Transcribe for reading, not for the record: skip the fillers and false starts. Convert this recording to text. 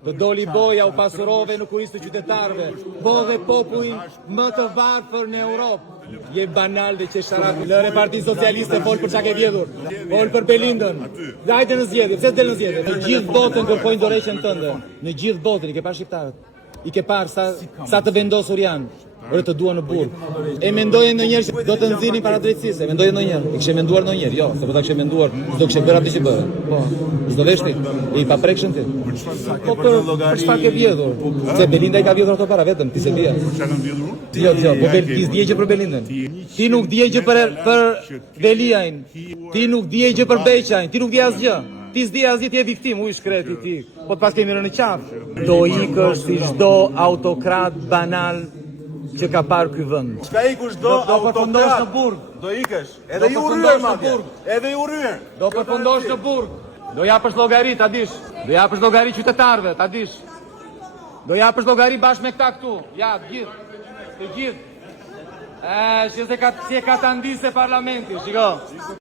Të doli boja u pasurove në kurisë të qytetarëve, bo dhe popullin më të varfër në Europë. Je banal dhe qesharat. Lëre Parti Socialiste fol për çka ke vjedhur. Fol për Belindën. Hajde në zgjedhje, pse del në zgjedhje? Në gjithë botën kërkojnë dorëheqjen tënde. Në gjithë botën i ke parë shqiptarët. I ke parë sa të vendosur janë. Ore të dua në burg. E mendoje ndonjëherë se do të nxirrin para drejtësisë? E mendoje ndonjëherë? E kishe menduar ndonjëherë? Jo, se po ta kishe menduar, s'do kishe bërë atë që bëre. Po. S'do veshti. I paprekshëm ti. Po për çfarë ke vjedhur? Se Belinda i ka vjedhur ato para vetëm, ti se di. Çfarë kanë vjedhur? Jo, po ti s'dije gjë për Belindën. Ti nuk dije gjë për Deliajin. Ti nuk dije gjë për Beqajin. Ti nuk di asgjë. Ti s'di asgjë, ti je viktim, u shkreti ti. Po të pas kemi rënë në qafë. Do ikësh si çdo autokrat banal që ka parë ky vend. Çka ikush do përfundosh në burg. Do ikesh. Edhe ju rryer madje. Edhe ju rryer. Do përfundosh në burg. Do japësh llogari, ta dish. Do japësh llogari qytetarëve, ta dish. Do japësh llogari bashkë me këta këtu. Ja, të gjithë. Të gjithë. Si e ka ta ndisë parlamenti, shiko.